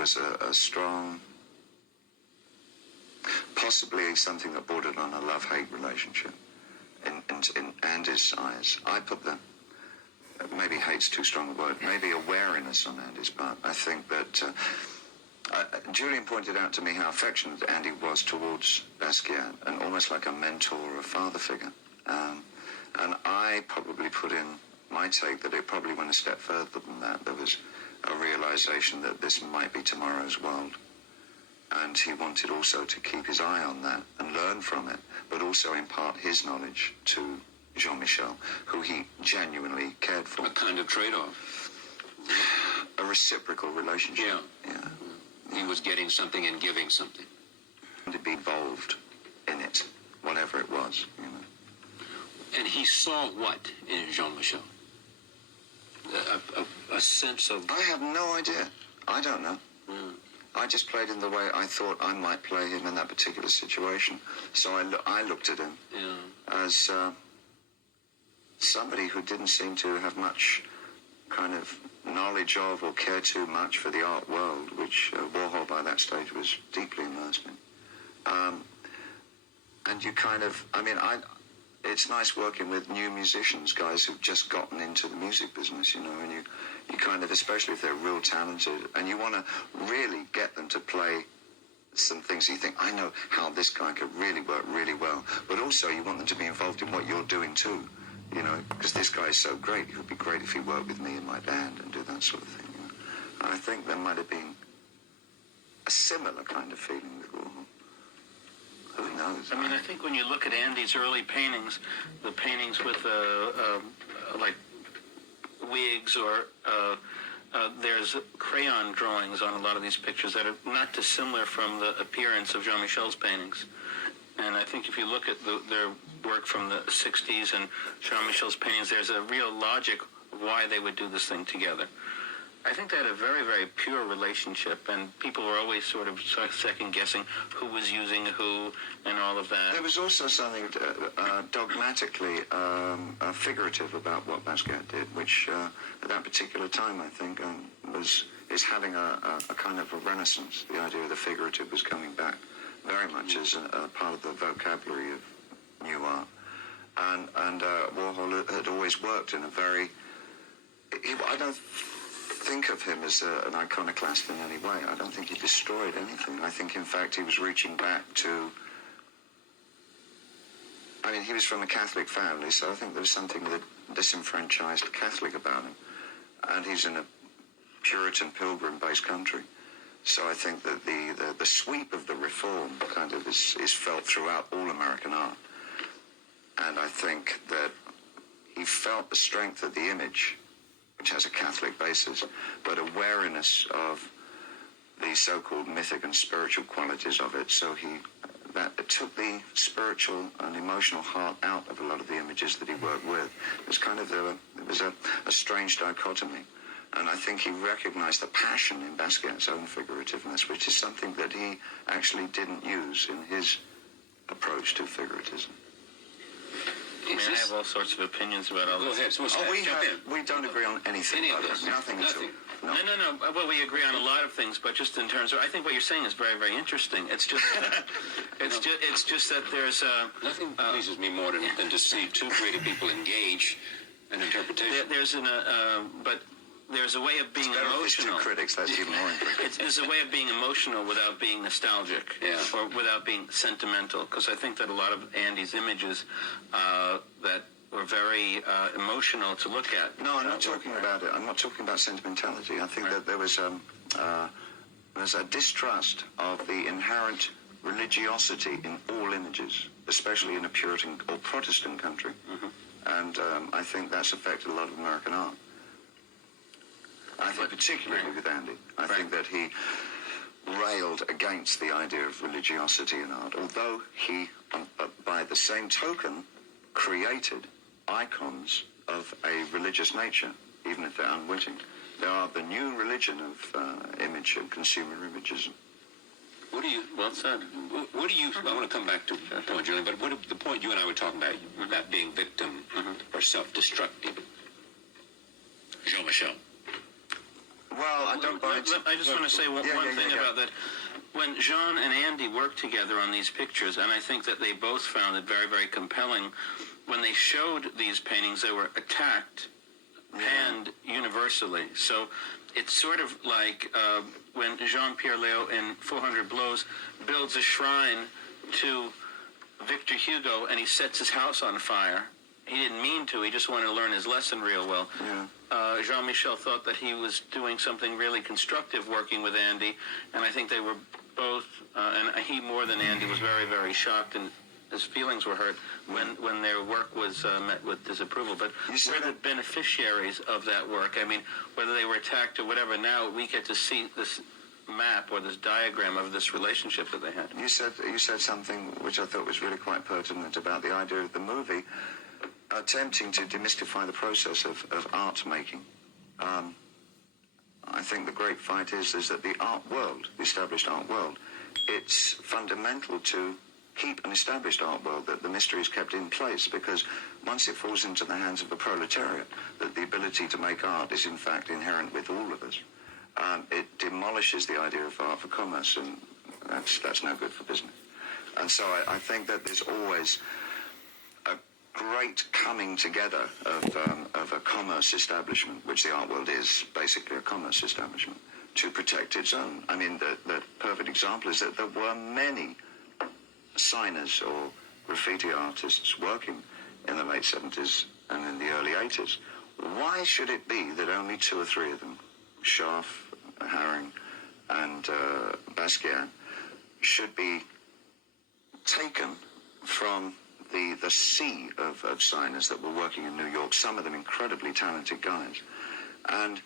was a strong, possibly something that bordered on a love-hate relationship in Andy's eyes. I put the, maybe hate's too strong a word, maybe a wariness on Andy's part. I think that Julian pointed out to me how affectionate Andy was towards Basquiat, and almost like a mentor or a father figure. And I probably put in my take that it probably went a step further than that. There was a realization that this might be tomorrow's world. And he wanted also to keep his eye on that and learn from it, but also impart his knowledge to Jean-Michel, who he genuinely cared for. A kind of trade-off. A reciprocal relationship. Yeah. He was getting something and giving something. To be involved in it, whatever it was, you know. And he saw what in Jean-Michel? A sense of... I have no idea. I don't know. Yeah. I just played him the way I thought I might play him in that particular situation. So I looked at him as somebody who didn't seem to have much kind of knowledge of or care too much for the art world, which Warhol by that stage was deeply immersed in. And you kind of, I mean, it's nice working with new musicians, guys who've just gotten into the music business, you know, and you kind of, especially if they're real talented, and you want to really get them to play some things you think, I know how this guy could really work really well, but also you want them to be involved in what you're doing too, you know, because this guy is so great, it would be great if he worked with me in my band and do that sort of thing, you know. And I think there might have been a similar kind of feeling with Warhol. Who knows? I mean, I think when you look at Andy's early paintings, the paintings with like wigs or there's crayon drawings on a lot of these pictures that are not dissimilar from the appearance of Jean-Michel's paintings. And I think if you look at their work from the 60s and Jean-Michel's paintings, there's a real logic of why they would do this thing together. I think they had a very, very pure relationship, and people were always sort of second-guessing who was using who and all of that. There was also something dogmatically figurative about what Basquiat did, which at that particular time, I think, is having a kind of a renaissance. The idea of the figurative was coming back very much as a part of the vocabulary of new art. And Warhol had always worked in a very... I don't think of him as an iconoclast in any way. I don't think he destroyed anything. I think, in fact, he was reaching back to... I mean, he was from a Catholic family, so I think there was something that disenfranchised Catholic about him. And he's in a Puritan, pilgrim-based country. So I think that the sweep of the reform kind of is felt throughout all American art. And I think that he felt the strength of the image, which has a Catholic basis, but a wariness of the so-called mythic and spiritual qualities of it. So that took the spiritual and emotional heart out of a lot of the images that he worked with. It was kind of a strange dichotomy. And I think he recognized the passion in Basquiat's own figurativeness, which is something that he actually didn't use in his approach to figuratism. I mean, I have all sorts of opinions about all this. Go ahead. We don't agree on anything. Nothing at all. No. Well, we agree on a lot of things, but just in terms of, I think what you're saying is very, very interesting. It's just, it's just that there's nothing pleases me more than to see two creative people engage an interpretation. But there's a way of being emotional. Two critics, that's even more important. There's a way of being emotional without being nostalgic, or without being sentimental. Because I think that a lot of Andy's images that were very emotional to look at. No, I'm not talking about it. I'm not talking about sentimentality. I think that there was a distrust of the inherent religiosity in all images, especially in a Puritan or Protestant country. Mm-hmm. And I think that's affected a lot of American art. I think particularly with Andy. I think that he railed against the idea of religiosity in art, although he, by the same token, created icons of a religious nature, even if they're unwitting. They are the new religion of image and consumer imagism. What do you... Well said. What do you... I want to come back to point, Julian, but what the point you and I were talking about being victim or self-destructive. Jean-Michel. Well, I don't buy it. I just want to say one thing about that. When Jean and Andy worked together on these pictures, and I think that they both found it very, very compelling, when they showed these paintings, they were attacked, panned universally. So it's sort of like when Jean-Pierre Léaud in 400 Blows builds a shrine to Victor Hugo and he sets his house on fire. He didn't mean to. He just wanted to learn his lesson real well. Yeah. Jean-Michel thought that he was doing something really constructive working with Andy, and I think they were both, and he more than Andy was very, very shocked, and his feelings were hurt when their work was met with disapproval. But we're the beneficiaries of that work. I mean, whether they were attacked or whatever, now we get to see this map or this diagram of this relationship that they had. You said something which I thought was really quite pertinent about the idea of the movie attempting to demystify the process of art making. I think the great fight is that the art world, the established art world, it's fundamental to keep an established art world, that the mystery is kept in place, because once it falls into the hands of the proletariat, that the ability to make art is in fact inherent with all of us. It demolishes the idea of art for commerce, and that's no good for business. And so I think that there's always a great coming together of a commerce establishment, which the art world is basically a commerce establishment, to protect its own. I mean, the perfect example is that there were many signers or graffiti artists working in the late 70s and in the early 80s. Why should it be that only 2 or 3 of them, Schaff, Haring, and Basquiat, should be taken from the sea of signers that were working in New York, some of them incredibly talented guys, and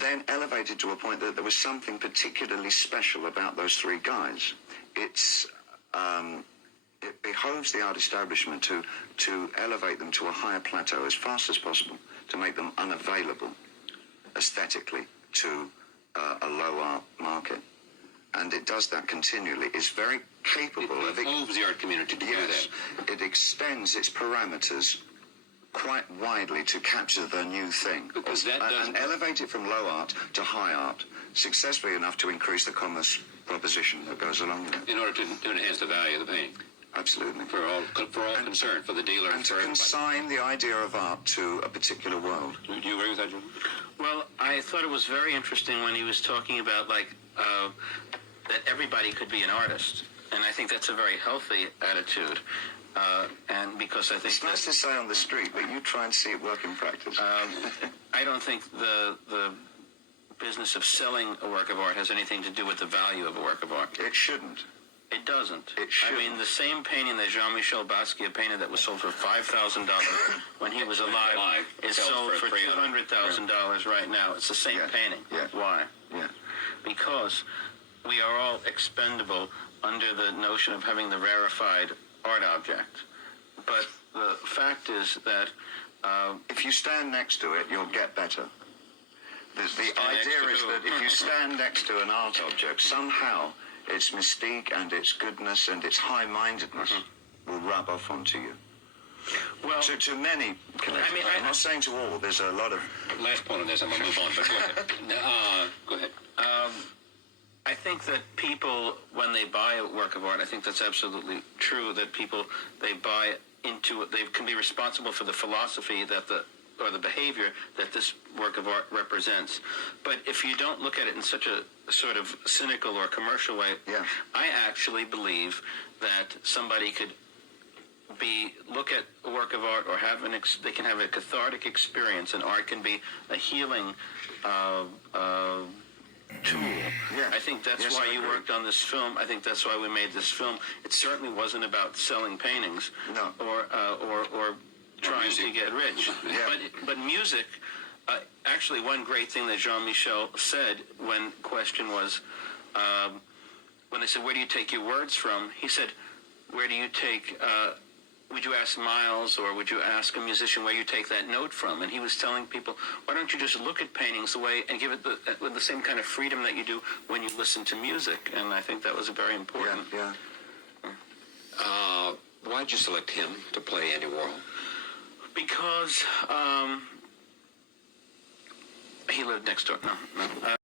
then elevated to a point that there was something particularly special about those 3 guys? It behoves the art establishment to elevate them to a higher plateau as fast as possible, to make them unavailable aesthetically to a low art market. And it does that continually. It's very capable of... It behoves the art community to do that. It extends its parameters quite widely to capture the new thing. Because that does... And elevate it from low art to high art successfully enough to increase the commerce proposition that goes along with it. In order to enhance the value of the painting. Absolutely. For all concerned, for the dealer and to consign the idea of art to a particular world. Do you agree with that, Jim? Well, I thought it was very interesting when he was talking about, like, that everybody could be an artist. And I think that's a very healthy attitude. And because I think... It's nice to say on the street, but you try and see it work in practice. I don't think the business of selling a work of art has anything to do with the value of a work of art. It shouldn't. It doesn't. It shouldn't. I mean, the same painting that Jean-Michel Basquiat painted that was sold for $5,000 when he was alive is sold for $200,000 right now. It's the same painting. Yeah. Why? Yeah. Because we are all expendable under the notion of having the rarefied art object. But the fact is that... if you stand next to it, you'll get better. The idea is that if you stand next to an art object, somehow its mystique and its goodness and its high-mindedness will rub off onto you. Well, to many, I'm not saying to all. There's a lot of... Last point on this, I'm going to move on, but go ahead. Go ahead. I think that people, when they buy a work of art, I think that's absolutely true, that people, they buy into it, they can be responsible for the philosophy that or the behavior that this work of art represents. But if you don't look at it in such a sort of cynical or commercial way, I actually believe that somebody could look at a work of art or they can have a cathartic experience, and art can be a healing tool. Yeah. I think that's why you worked on this film. I think that's why we made this film. It certainly wasn't about selling paintings or trying to get rich. But music, actually one great thing that Jean-Michel said when question was, when they said, where do you take your words from? He said, where do you take... would you ask Miles or would you ask a musician where you take that note from? And he was telling people, why don't you just look at paintings the way and give it with the same kind of freedom that you do when you listen to music? And I think that was very important. Yeah. Why did you select him to play Andy Warhol? Because he lived next door. No.